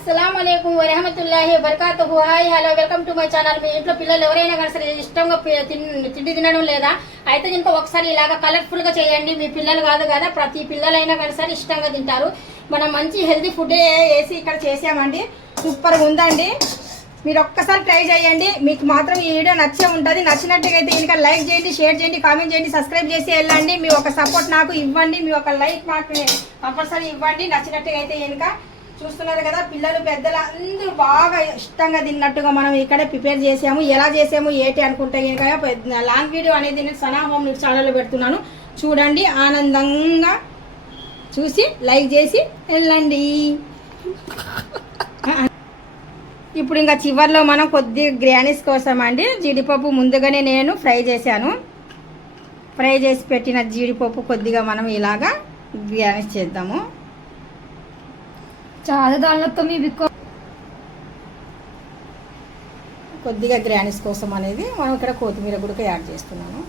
అస్సలాముఅలైకుం వరహమతుల్లాహి వబరకాతుహు. Hi hello welcome to my channel. మీ ఇంట్లో పిల్లలు ఎవరైనా కానీ సరే ఇష్టంగా తిండి తినడం లేదా అయితే ఇంకా ఒకసారి ఇలాగా కలర్ఫుల్గా చేయండి. మీ పిల్లలు కాదు కదా, ప్రతి పిల్లలైనా కానీ సరే ఇష్టంగా తింటారు. మనం మంచి హెల్తీ ఫుడ్ వేసి ఇక్కడ చేసామండి. సూపర్గా ఉందండి. మీరు ఒక్కసారి ట్రై చేయండి. మీకు మాత్రం ఈ వీడియో నచ్చే ఉంటుంది. నచ్చినట్టుగా అయితే ఇంకా లైక్ చేయండి, షేర్ చేయండి, కామెంట్ చేయండి, సబ్స్క్రైబ్ చేసి వెళ్ళండి. మీ ఒక సపోర్ట్ నాకు ఇవ్వండి, మీ ఒక లైక్ మాకు కంపల్సరీ ఇవ్వండి. నచ్చినట్టుగా అయితే ఇంకా చూస్తున్నారు కదా, పిల్లలు పెద్దలు అందరూ బాగా ఇష్టంగా తిన్నట్టుగా మనం ఇక్కడే ప్రిపేర్ చేసాము. ఎలా చేసాము ఏంటి అనుకుంటే ఇంకా లాంగ్ వీడియో అనేది నేను సనా హోమ్ ఛానల్లో పెడుతున్నాను. చూడండి, ఆనందంగా చూసి లైక్ చేసి వెళ్ళండి. ఇప్పుడు ఇంకా చివర్లో మనం కొద్దిగా గ్రానీస్ కోసం అండి జీడిపప్పు ముందుగానే నేను ఫ్రై చేశాను. ఫ్రై చేసి పెట్టిన జీడిపప్పు కొద్దిగా మనం ఇలాగా గ్రానీస్ చేద్దాము. చాలా దానిలో కొద్దిగా గ్రానీస్ కోసం అనేది మనం ఇక్కడ కొత్తిమీర కూడా యాడ్ చేస్తున్నాను.